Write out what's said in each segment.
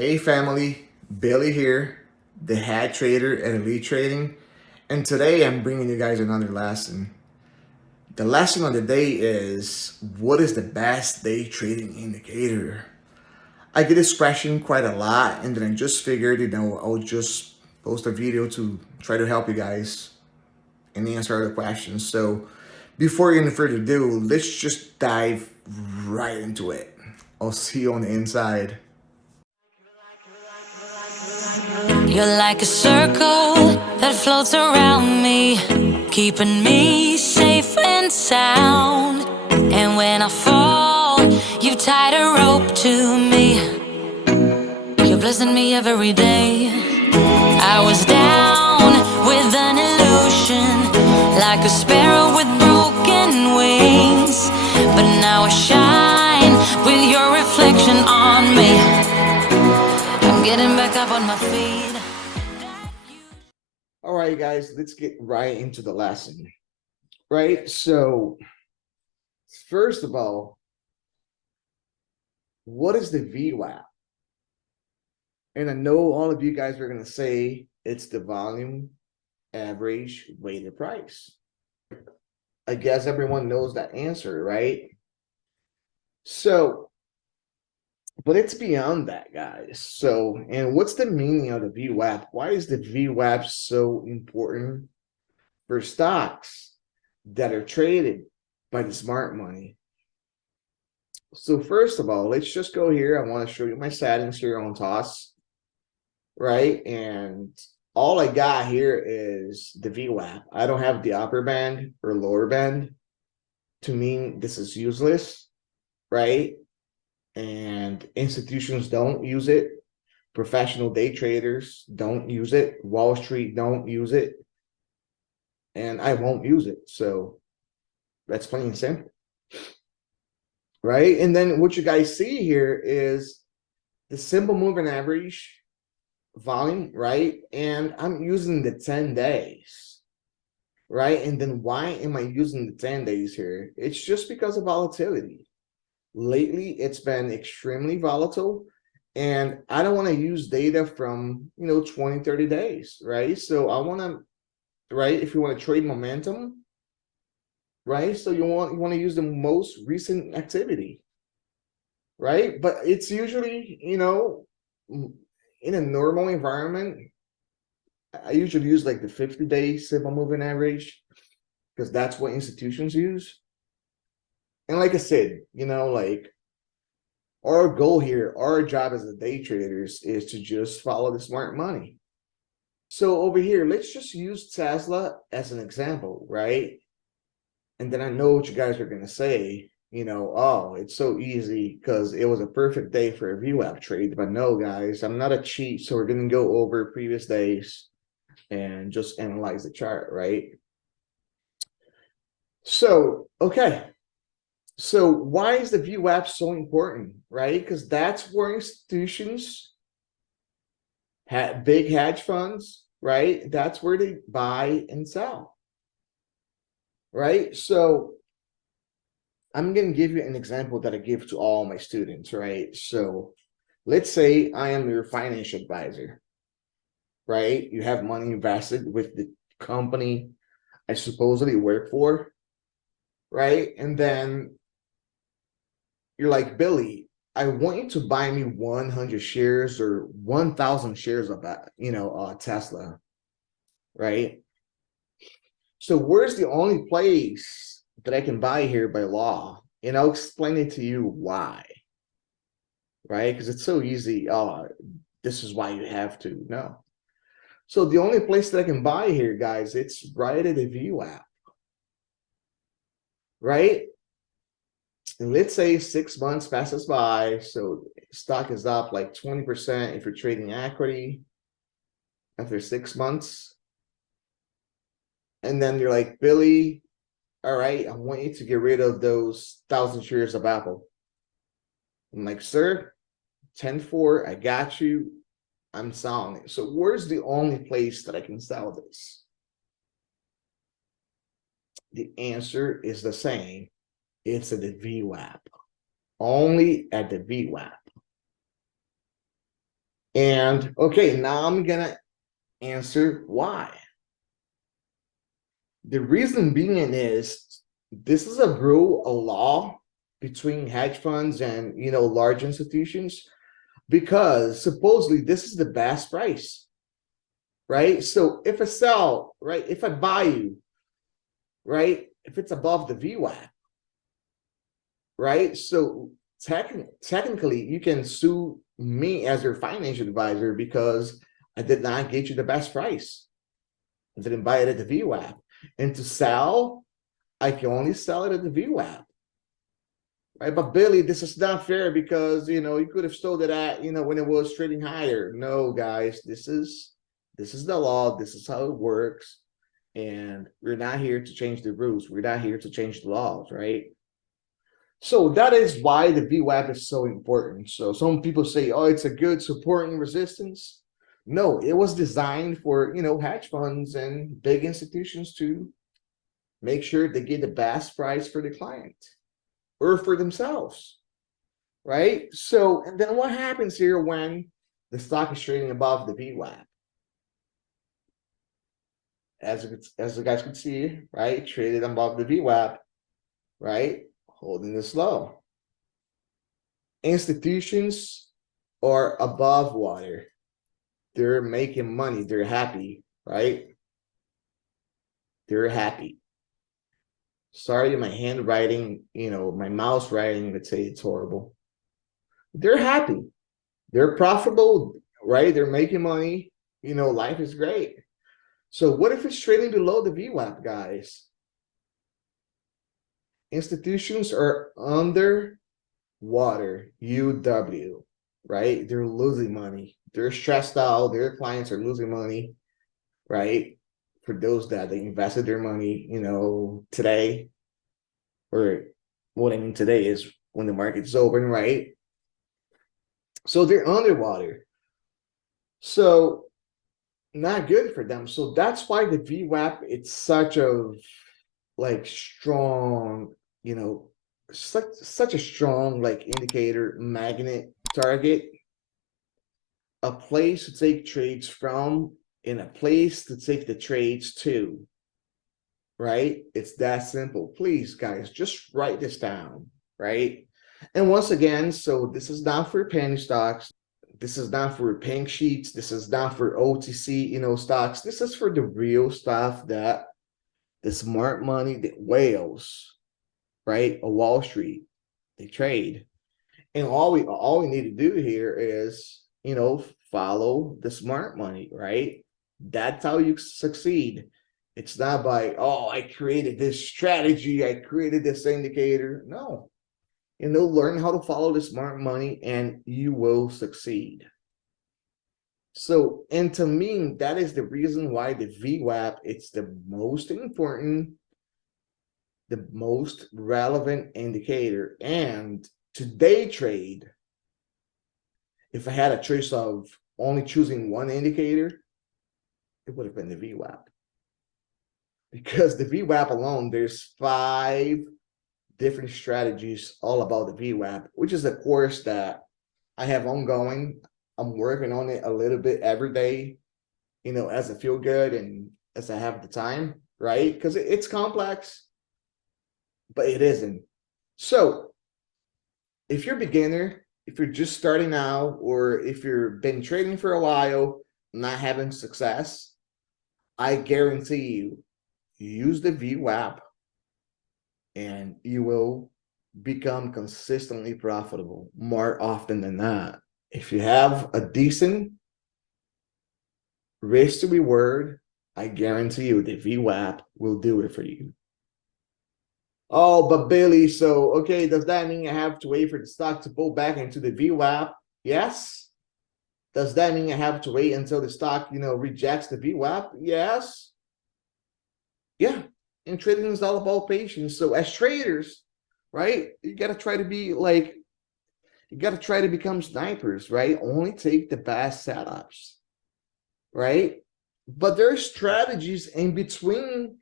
Hey family, Billy here, the hat trader at Elite Trading, and today I'm bringing you guys another lesson. The lesson of the day is, what is the best day trading indicator? I get this question quite a lot, and then I just figured, I'll just post a video to try to help you guys and answer other questions. So before any further ado, let's just dive right into it. I'll see you on the inside. You're like a circle that floats around me, keeping me safe and sound. And when I fall, you tied a rope to me. You're blessing me every day. I was down with an illusion, like a sparrow with broken wings. But now I shine with your reflection on me. I'm getting back up on my feet. All right, guys, let's get right into the lesson. Right, so first of all, what is the VWAP? And I know all of you guys are going to say it's the volume average weighted price. I guess everyone knows that answer, right? So, but it's beyond that, guys. So, and what's the meaning of the VWAP? Why is the VWAP so important for stocks that are traded by the smart money? So first of all, let's just go here. I want to show you my settings here on TOS, right? And all I got here is the VWAP. I don't have the upper band or lower band. To me, this is useless, right? And institutions don't use it. Professional day traders don't use it. Wall Street don't use it. And I won't use it. So that's plain and simple, right? And then what you guys see here is the simple moving average volume, right? And I'm using the 10 days, right? And then why am I using the 10 days here? It's just because of volatility. Lately, it's been extremely volatile, and I don't want to use data from 20, 30 days, right? So I want to, right, if you want to trade momentum, right? So you want to use the most recent activity, right? But it's usually, in a normal environment, I usually use like the 50-day simple moving average because that's what institutions use. And like I said, like our goal here, our job as the day traders is to just follow the smart money. So over here, let's just use Tesla as an example, right? And then I know what you guys are going to say, oh, it's so easy because it was a perfect day for a VWAP trade. But no, guys, I'm not a cheat. So we're going to go over previous days and just analyze the chart, right? So, okay. So why is the VWAP so important, right? Because that's where institutions, big hedge funds, right? That's where they buy and sell, right? So I'm going to give you an example that I give to all my students, right? So let's say I am your financial advisor, right? You have money invested with the company I supposedly work for, right? And then you're like, Billy, I want you to buy me 100 shares or 1,000 shares of that, Tesla, right? So where's the only place that I can buy here by law? And I'll explain it to you why, right? Because it's so easy. Oh, this is why you have to. No. So the only place that I can buy here, guys, it's right at the VWAP, right? And let's say 6 months passes by, so stock is up like 20% if you're trading equity after 6 months. And then you're like, Billy, all right, I want you to get rid of those 1,000 shares of Apple. I'm like, sir, 10-4, I got you. I'm selling it. So where's the only place that I can sell this? The answer is the same. It's at the VWAP. Only at the VWAP. And okay, now I'm gonna answer why. The reason being is this is a rule, a law between hedge funds and large institutions, because supposedly this is the best price, right? So if I sell, right, if I buy you, right, if it's above the VWAP, right? So technically you can sue me as your financial advisor because I did not get you the best price. I didn't buy it at the VWAP. And to sell, I can only sell it at the VWAP. Right, but Billy, this is not fair because you could have sold it at when it was trading higher. No, guys, this is the law. This is how it works, and we're not here to change the rules. We're not here to change the laws, right? So that is why the VWAP is so important. So some people say, oh, it's a good support and resistance. No, it was designed for hedge funds and big institutions to make sure they get the best price for the client or for themselves, right? So, and then what happens here when the stock is trading above the VWAP? As the guys can see, right? Traded above the VWAP, right? Holding this low. Institutions are above water. They're making money. They're happy, right? They're happy. Sorry, my handwriting, my mouse writing would say it's horrible. They're happy. They're profitable, right? They're making money. Life is great. So what if it's trading below the VWAP, guys? Institutions are under water, UW, right? They're losing money. They're stressed out. Their clients are losing money, right? For those that they invested their money, today, or what I mean today is when the market's open, right? So they're underwater. So not good for them. So that's why the VWAP, it's such a strong, such a strong indicator, magnet, target, a place to take trades from and a place to take the trades to, right? It's that simple. Please, guys, just write this down, right? And once again, so this is not for penny stocks. This is not for pink sheets. This is not for OTC, stocks. This is for the real stuff that the smart money, the whales, right? Of Wall Street, they trade. And all we need to do here is, follow the smart money, right? That's how you succeed. It's not by, oh, I created this strategy, I created this indicator. No, learn how to follow the smart money and you will succeed. So, and to me, that is the reason why the VWAP, it's the most important, the most relevant indicator. And to day trade, if I had a choice of only choosing one indicator, it would have been the VWAP. Because the VWAP alone, there's 5 different strategies all about the VWAP, which is a course that I have ongoing. I'm working on it a little bit every day, as I feel good and as I have the time, right? Because it's complex, but it isn't. So if you're a beginner, if you're just starting out, or if you've been trading for a while, not having success, I guarantee you, use the VWAP and you will become consistently profitable more often than not. If you have a decent risk to reward, I guarantee you the VWAP will do it for you. Oh, but Billy, so, okay, does that mean I have to wait for the stock to pull back into the VWAP? Yes. Does that mean I have to wait until the stock, rejects the VWAP? Yes. Yeah. And trading is all about patience. So as traders, right, you got to try to be you got to try to become snipers, right? Only take the best setups, right? But there are strategies in between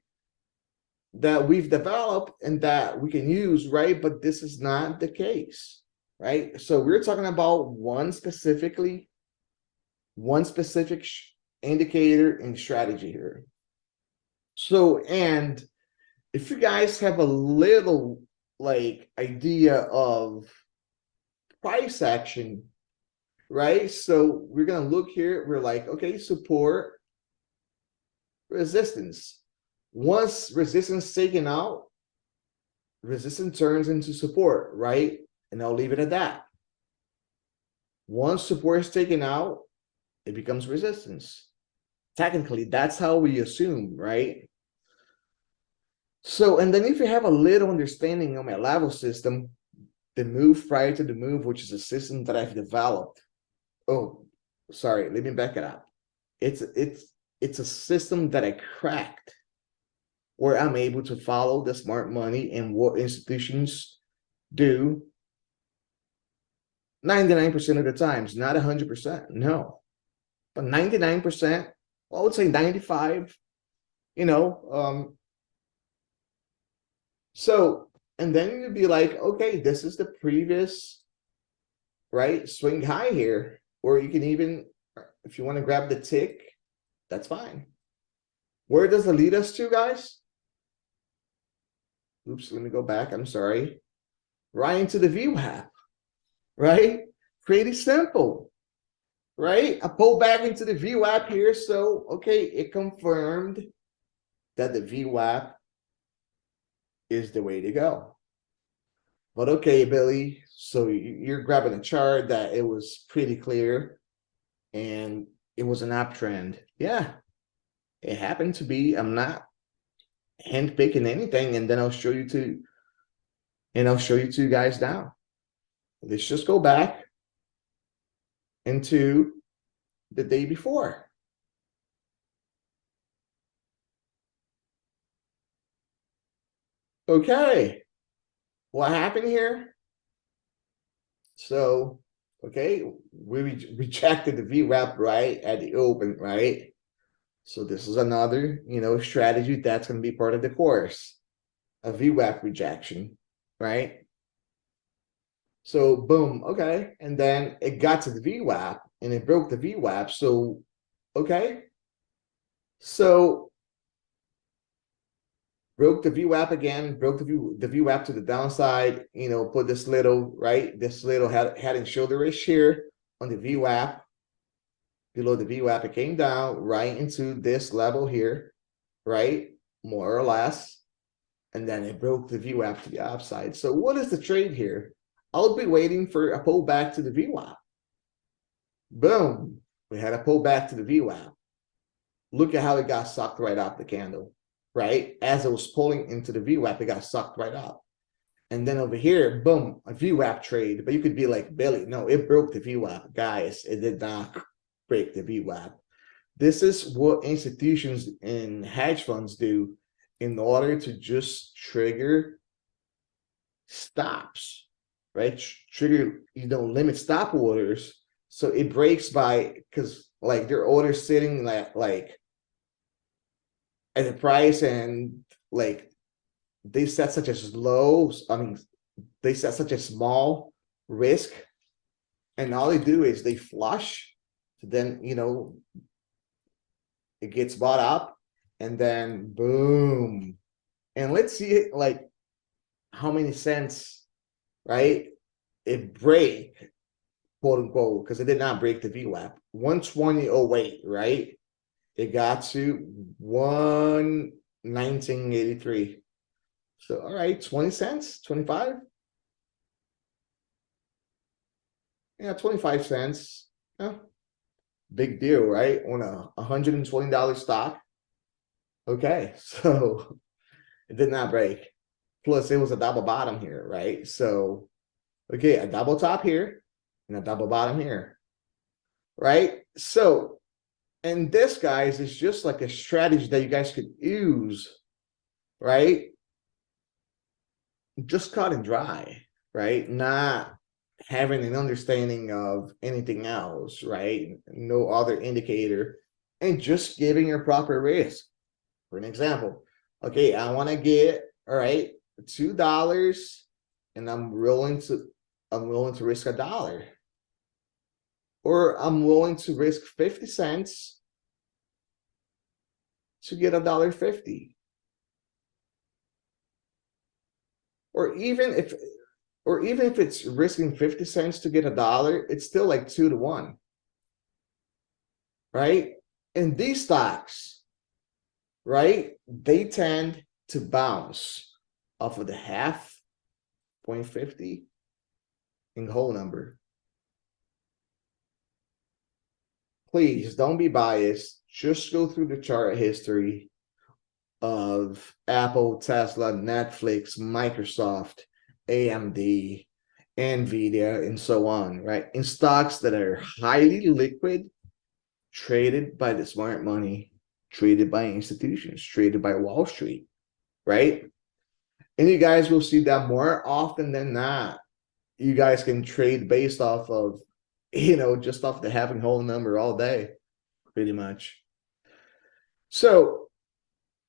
that we've developed and that we can use, right? But this is not the case, right? So we're talking about one specifically one specific indicator and strategy here. So, and if you guys have a little like idea of price action, right? So we're gonna look here, we're like, okay, support, resistance. Once resistance taken out, resistance turns into support, right? And I'll leave it at that. Once support is taken out, it becomes resistance. Technically, that's how we assume, right? So, and then if you have a little understanding of my level system, the move prior to the move, which is a system that I've developed. Oh, sorry, let me back it up. It's a system that I cracked where I'm able to follow the smart money and what institutions do 99% of the times, not 100%, no. But 99%, I would say 95, you know, so, and then you'd be like, okay, this is the previous, right, swing high here. Or you can even, if you want to grab the tick, that's fine. Where does it lead us to, guys? Oops, let me go back. I'm sorry. Right into the VWAP, right? Pretty simple, right? I pull back into the VWAP here. So, okay, it confirmed that the VWAP is the way to go. But okay, Billy, so you're grabbing a chart that it was pretty clear and it was an uptrend. Yeah, it happened to be. I'm not handpicking anything, and then I'll show you two guys now. Let's just go back into the day before. Okay, what happened here? So, okay, we rejected the VWAP right at the open, right? So this is another, strategy that's going to be part of the course, a VWAP rejection, right? So boom, okay, and then it got to the VWAP and it broke the VWAP. So, okay, so broke the VWAP again, broke the VWAP to the downside, put this little, right, this little head and shoulderish here on the VWAP. Below the VWAP, it came down right into this level here, right, more or less, and then it broke the VWAP to the upside. So what is the trade here? I'll be waiting for a pullback to the VWAP. Boom, we had a pullback to the VWAP. Look at how it got sucked right up the candle, right? As it was pulling into the VWAP, it got sucked right up. And then over here, boom, a VWAP trade. But you could be like, Billy, no, it broke the VWAP. Guys, it did not break the VWAP. This is what institutions and hedge funds do in order to just trigger stops, right? Trigger, limit stop orders. So it breaks by, because like their orders sitting like at a price, and like they set such a they set such a small risk, and all they do is they flush. So then, it gets bought up, and then boom. And let's see it, like how many cents, right? It break, quote unquote, because it did not break the VWAP. 120.08, right? It got to 119.83. So, all right, 20 cents, 25. Yeah, 25 cents. Yeah, big deal, right? On a $120 stock. Okay, so it did not break. Plus, it was a double bottom here, right? So, okay, a double top here and a double bottom here, right? So, and this, guys, is just like a strategy that you guys could use, right? Just cut and dry, right? Not having an understanding of anything else, right? No other indicator, and just giving your proper risk. For an example, okay, I want to get, all right, $2, and I'm willing to risk $1. or I'm willing to risk 50 cents to get $1.50. Or even if it's risking 50 cents to get $1, it's still like 2 to 1. Right? And these stocks, right, they tend to bounce off of the half, 0.50, and whole number. Please don't be biased. Just go through the chart history of Apple, Tesla, Netflix, Microsoft, AMD, Nvidia, and so on, right? In stocks that are highly liquid, traded by the smart money, traded by institutions, traded by Wall Street, right? And you guys will see that more often than not. You guys can trade based off of, just off the half and whole number all day, pretty much. So,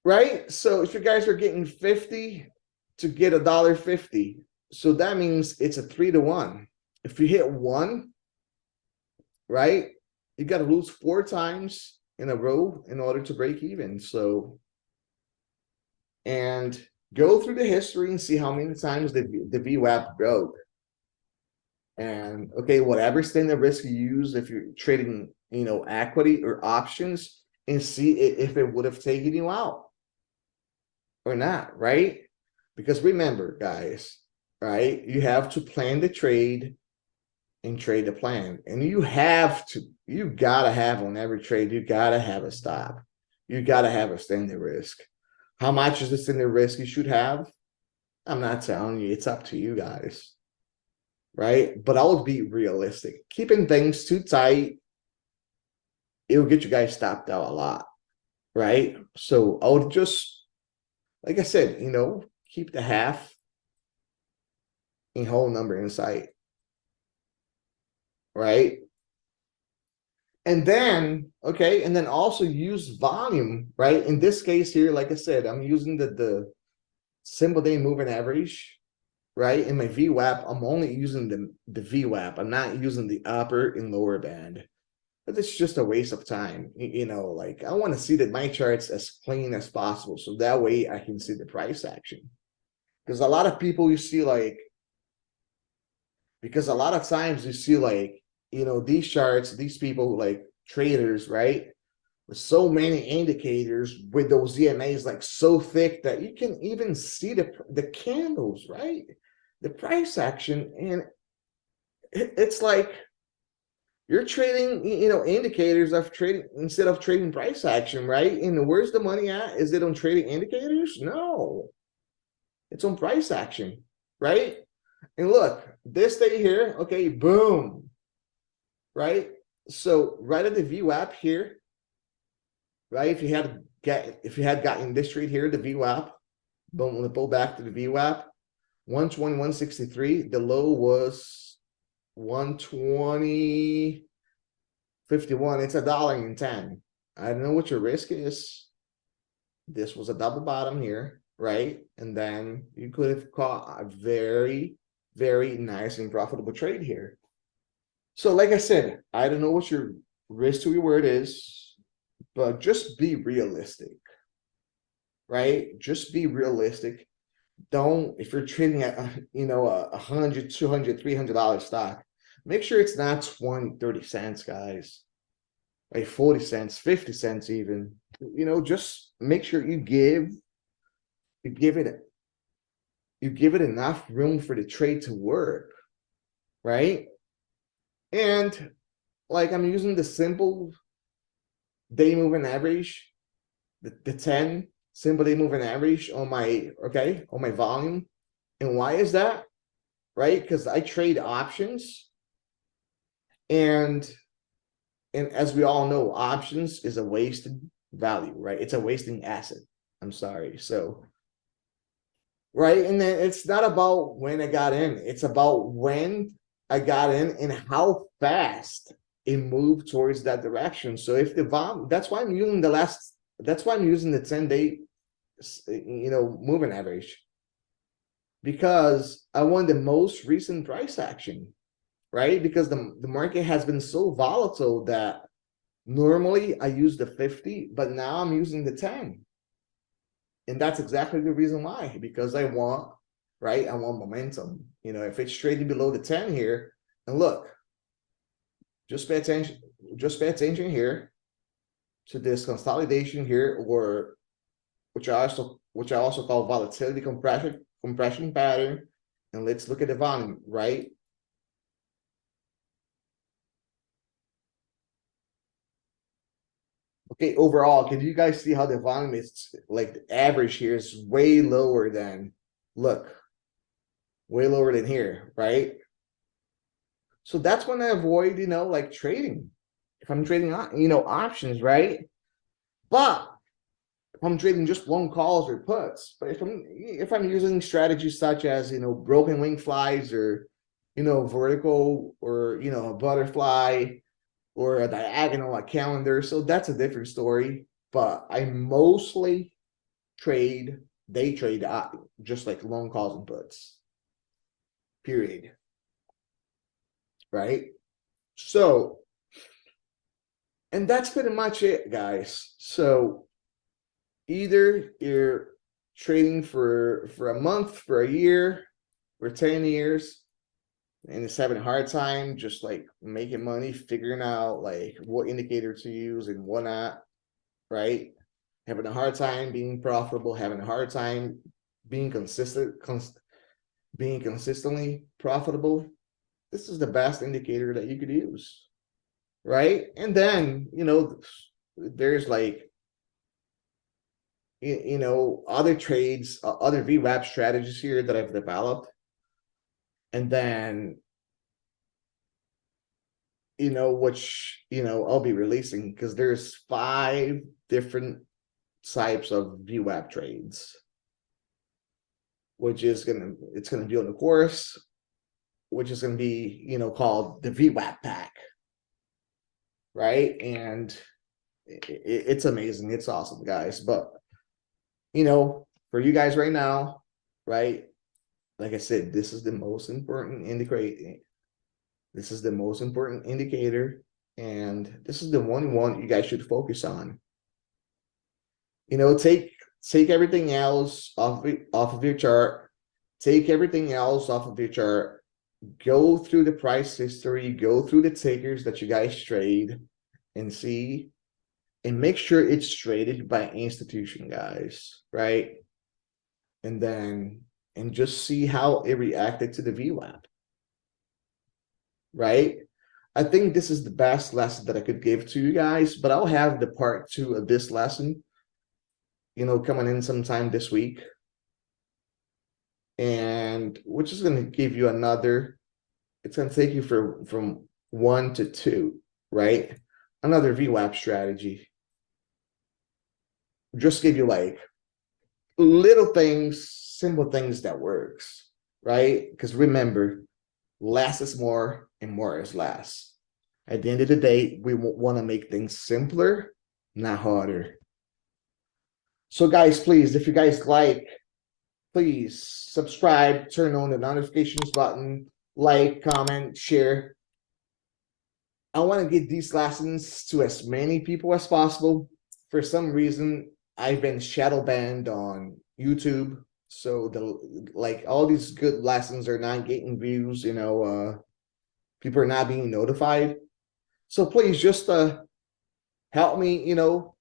right? So if you guys are getting 50 to get $1.50, so that means it's a 3 to 1. If you hit 1, right, you got to lose 4 times in a row in order to break even. So, and go through the history and see how many times the VWAP broke. And okay, whatever standard risk you use, if you're trading, equity or options, and see if it would have taken you out or not, right? Because remember, guys, right, you have to plan the trade and trade the plan. And you gotta have on every trade, you gotta have a stop. You gotta have a standard risk. How much is the standard risk you should have? I'm not telling you, it's up to you guys. Right? But I would be realistic. Keeping things too tight, it will get you guys stopped out a lot. Right? So I would just, like I said, keep the half and whole number in sight. Right? And then, okay, and then also use volume, right? In this case here, like I said, I'm using the simple day moving average, right? In my VWAP, I'm only using the VWAP. I'm not using the upper and lower band. But it's just a waste of time. Like I want to see that my charts as clean as possible. So that way I can see the price action. Because a lot of people because a lot of times you see these charts, these people like traders, right? With so many indicators with those EMAs like so thick that you can even see the candles, right? The price action, and it's like you're trading, indicators of trading instead of trading price action, right? And where's the money at? Is it on trading indicators? No, it's on price action, right? And look, this day here, okay, boom, right? So right at the VWAP here, right? If you had gotten this trade here, the VWAP, boom, we'll pull back to the VWAP, 121.63. The low was 120.51. It's $1.10. I don't know what your risk is. This was a double bottom here, right? And then you could have caught a very, very nice and profitable trade here. So like I said, I don't know what your risk to reward is, but just be realistic, right? Just be realistic. Don't, if you're trading at, $100, $200, $300 stock, make sure it's not 20, 30 cents, guys. Right? 40 cents, 50 cents even. Just make sure you give it enough room for the trade to work, right? And like I'm using the simple day moving average, the 10 simple day moving average on my volume. And why is that? Right? Because I trade options, and as we all know, options is a wasted value, right? It's a wasting asset. I'm sorry. So, right, and then it's not about when I got in, it's about when I got in and how fast it moved towards that direction. So if the volume, that's why I'm using the 10-day moving average, because I want the most recent price action. right? Because the market has been so volatile that normally I use the 50, but now I'm using the 10. And that's exactly the reason why, because I want, right? I want momentum. You know, if it's trading below the 10 here, and look, just pay attention here to this consolidation here, or which I also call volatility compression pattern. And let's look at the volume, right? Okay, overall, can you guys see how the volume is, like, the average here is way lower than, look, way lower than here, right? So that's when I avoid, you know, like trading. If I'm trading, you know, options, right? But if I'm trading just long calls or puts, but if I'm using strategies such as, you know, broken wing flies, or, you know, vertical, or, you know, a butterfly, or a diagonal, a calendar, so that's a different story. But I mostly day trade just like long calls and puts, period, right? So, and that's pretty much it, guys. So either you're trading for a month, for a year, for 10 years, and it's having a hard time just like making money, figuring out like what indicator to use and what not, right? Having a hard time being profitable, having a hard time being being consistently profitable, this is the best indicator that you could use, right? And then, you know, there's like, you know, other trades, other VWAP strategies here that I've developed. And then, you know, which, you know, I'll be releasing, because there's 5 different types of VWAP trades, which is it's gonna be on the course, which is gonna be, you know, called the VWAP pack, right? And it's amazing, it's awesome, guys. But, you know, for you guys right now, right, like I said, this is the most important indicator. This is the most important indicator, and this is the one you guys should focus on. You know, take everything else off of your chart. Take everything else off of your chart. Go through the price history. Go through the tickers that you guys trade, and see, and make sure it's traded by institution, guys, right? And then, and just see how it reacted to the VWAP, right? I think this is the best lesson that I could give to you guys, but I'll have the part 2 of this lesson, you know, coming in sometime this week, and which is going to give you another, it's going to take you from 1 to 2, right? Another VWAP strategy. Just give you like little things, simple things that works, right? Because remember, less is more and more is less. At the end of the day, we want to make things simpler, not harder. So guys, please, if you guys like, please subscribe, turn on the notifications button, like, comment, share. I want to get these lessons to as many people as possible. For some reason, I've been shadow banned on YouTube, so like all these good lessons are not getting views, you know, people are not being notified. So please just help me, you know,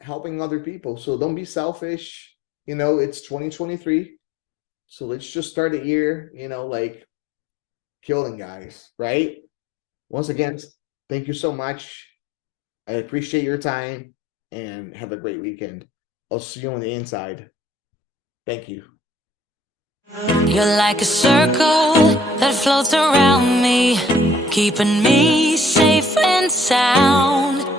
helping other people. So don't be selfish, you know, it's 2023. So let's just start the year, you know, like killing, guys, right? Once again, thank you so much. I appreciate your time, and have a great weekend. I'll see you on the inside. Thank you. You're like a circle that floats around me, keeping me safe and sound.